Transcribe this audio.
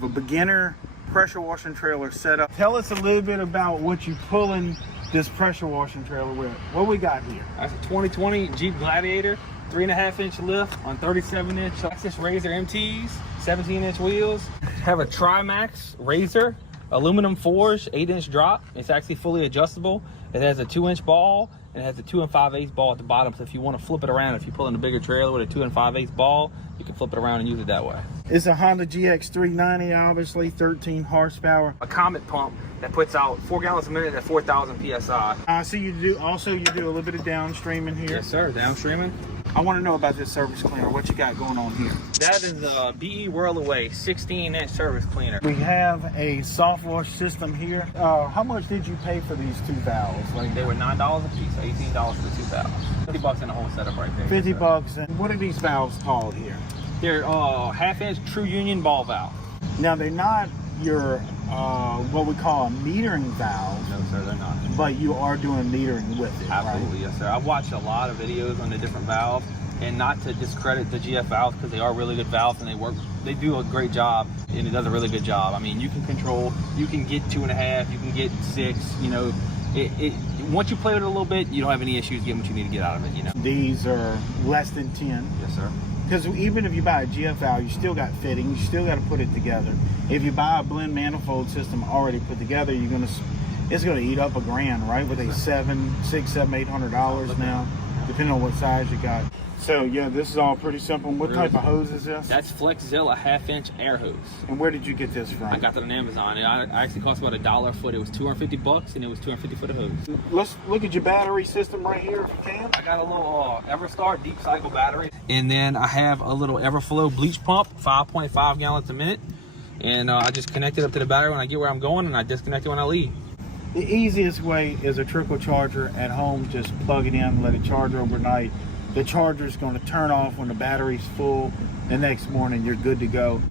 A beginner pressure washing trailer setup. Tell us a little bit about what you're pulling this pressure washing trailer with. What we got here? That's a 2020 Jeep Gladiator, 3.5-inch lift on 37-inch Lexus Razor MTs, 17-inch wheels. Have a Trimax Razor, aluminum forged, 8-inch drop. It's actually fully adjustable. It has a 2-inch ball and it has a 2 5/8 ball at the bottom. So if you want to flip it around, if you pull in a bigger trailer with a 2 5/8 ball, you can flip it around and use it that way. It's a Honda GX390, obviously 13 horsepower. A Comet pump that puts out 4 gallons a minute at 4,000 PSI. I see you do a little bit of downstreaming here. Yes, sir. Downstreaming. I want to know about this service cleaner. What you got going on here? That is a BE Whirlaway 16-inch service cleaner. We have a soft wash system here. How much did you pay for these two valves? Like they were $9 a piece, $18 for the 2 valves. $50 in the whole setup right there. $50. And what are these valves called here? They're 1/2-inch True Union ball valve. Now they're not your what we call a metering valve. No, sir, they're not. But you are doing metering with it, Absolutely, right? yes, sir. I've watched a lot of videos on the different valves, and not to discredit the GF valves because they are really good valves and they do a great job, and it does a really good job. I mean, you can control, you can get 2.5, you can get 6. You know, once you play with it a little bit, you don't have any issues getting what you need to get out of it. You know. These are less than 10. Yes, sir. Because even if you buy a GF valve, you still got fittings, you still got to put it together. If you buy a blend manifold system already put together, it's gonna eat up $1,000, right? With a $800 now, depending on what size you got. So yeah, this is all pretty simple. What type of hose is this? That's FlexZilla 1/2-inch air hose. And where did you get this from? I got that on Amazon. It actually cost about $1 a foot. It was $250 and it was $250 for the hose. Let's look at your battery system right here if you can. I got a little Everstar deep cycle battery. And then I have a little Everflow bleach pump, 5.5 gallons a minute. And I just connect it up to the battery when I get where I'm going, and I disconnect it when I leave. The easiest way is a trickle charger at home. Just plug it in, let it charge overnight. The charger is going to turn off when the battery's full. The next morning, you're good to go.